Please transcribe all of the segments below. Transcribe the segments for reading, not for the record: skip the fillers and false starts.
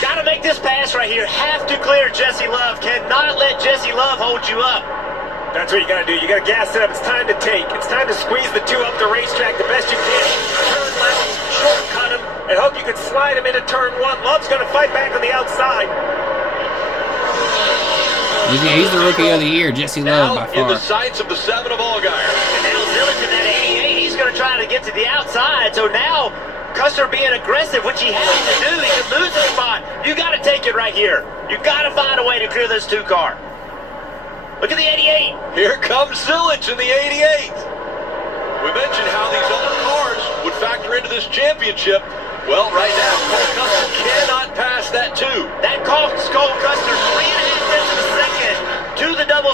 Got to make this pass right here. Have to clear Jesse Love. Cannot let Jesse Love hold you up. That's what you got to do. You got to gas it up. It's time to take. It's time to squeeze the two up the racetrack the best you can. Turn left, shortcut him, and hope you can slide him into turn one. Love's going to fight back on the outside. He's the rookie of the year, Jesse Love, by far. In the sights of the 7 of Allgaier. And now Zillich in that 88, he's going to try to get to the outside. So now Custer being aggressive, which he has to do. He could lose the spot. You got to take it right here. You got to find a way to clear this 2-car. Look at the 88. Here comes Zillich in the 88. We mentioned how these other cars would factor into this championship. Well, right now, Cole Custer cannot pass that 2. That costs Cole Custer 3.5 tenths of a second to the 0-0.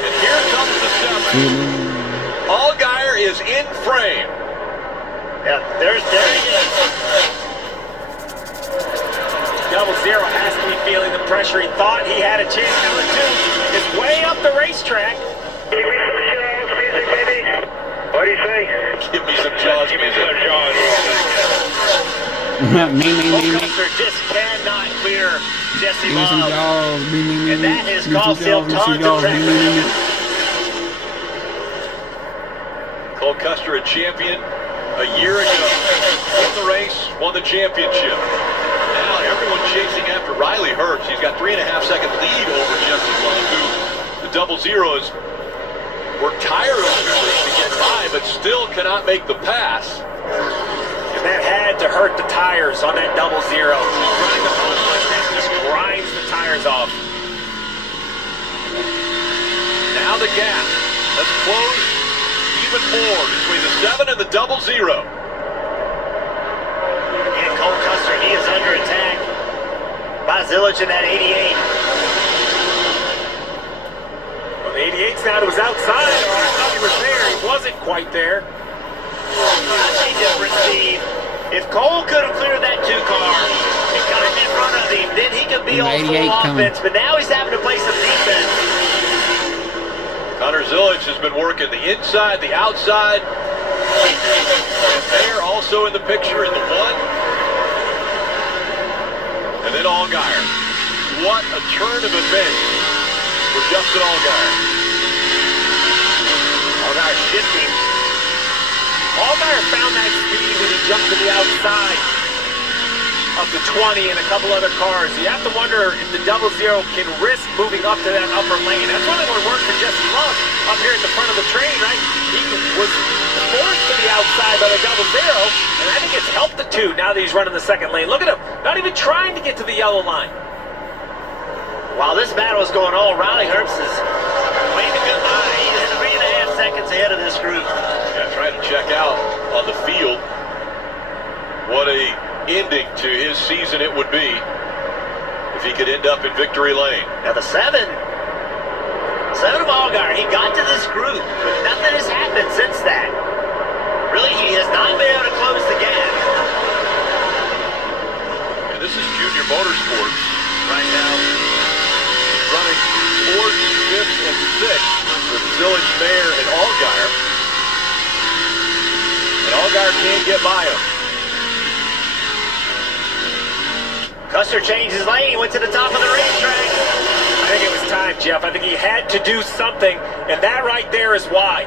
And here comes the 7. Allgaier is in frame. Yeah, there it is. 0-0 has to be feeling the pressure. He thought he had a chance. Number 2 is way up the racetrack. Give me some Jaws music, baby. What do you say? Give me some Jaws Give me music. some Jaws. Cole Custer just cannot clear Jesse Love. And that has cost him tons of track. Cole Custer, a champion a year ago. Won the race, won the championship. Now everyone chasing after Riley Herbst. He's got 3.5-second lead over Jesse Love, who the 0-0s worked tirelessly to get by, but still cannot make the pass. And that had to hurt the tires on that 0-0. Grind the front like that just grinds the tires off. Now the gap has closed even more between the 7 and the 0-0. And Cole Custer, he is under attack by Zillich in that 88. Well, the 88's now to his outside. Or I thought he was there. He wasn't quite there. That's a different, Steve. If Cole could have cleared that 2-car and got in front of him, then he could be on full offense. But now he's having to play some defense. Connor Zillich has been working the inside, the outside. And Mayer also in the picture in the 1. And then Allgaier. What a turn of events for Justin Allgaier. Allgaier shifting. Allgaier found that speed when he jumped to the outside of the 20 and a couple other cars. You have to wonder if the 0-0 can risk moving up to that upper lane. That's really what worked for Jesse Love up here at the front of the train, right? He was forced to the outside by the 0-0, and I think it's helped the 2 now that he's running the second lane. Look at him, not even trying to get to the yellow line. While this battle is going on, Riley Herbst is waving goodbye. He is 3.5 seconds ahead of this group. Yeah, trying to check out on the field. What a ending to his season it would be if he could end up in victory lane. Now the 7 of Allgaier, he got to this group, but nothing has happened since that. Really, he has not been able to close the gap. And this is Junior Motorsports right now, running 4th, 5th, and 6th with Zillich, Mayer, and Allgaier. And Allgaier can't get by him. Custer changed his lane, went to the top of the racetrack. I think it was time, Jeff. I think he had to do something, and that right there is why.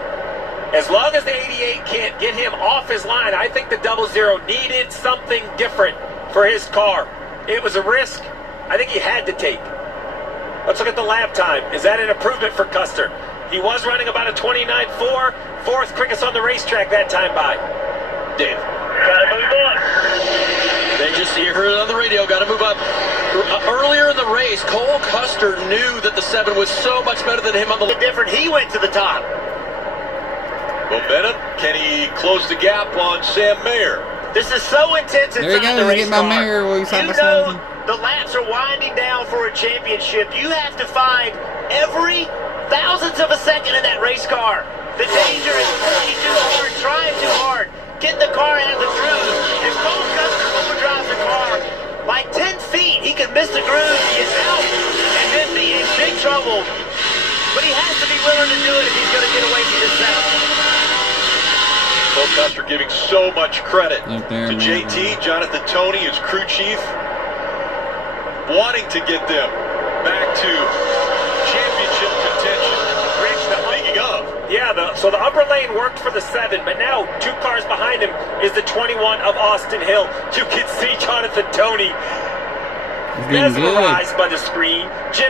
As long as the 88 can't get him off his line, I think the 0-0 needed something different for his car. It was a risk I think he had to take. Let's look at the lap time. Is that an improvement for Custer? He was running about a 29.4, 4th quickest on the racetrack that time by. Dave. Gotta move up. They just, you heard it on the radio, got to move up. Earlier in the race, Cole Custer knew that the 7 was so much better than him on the... Different, he went to the top. Momentum, can he close the gap on Sam Mayer? This is so intense inside the race car. You know the laps are winding down for a championship. You have to find every thousandth of a second in that race car. The danger is pushing too hard, trying too hard, getting the car out of the groove. If Cole Custer overdrives the car like 10 feet, he could miss the groove, get out, and then be in big trouble. But he has to be willing to do it if he's going to get away from this battle. Cole Custer giving so much credit Up there, to man. JT, Jonathan Toney, his crew chief, wanting to get them back to championship contention. Speaking of, Yeah, so the upper lane worked for the 7, but now 2 cars behind him is the 21 of Austin Hill. You can see Jonathan Toney He's getting good. mesmerized by the screen.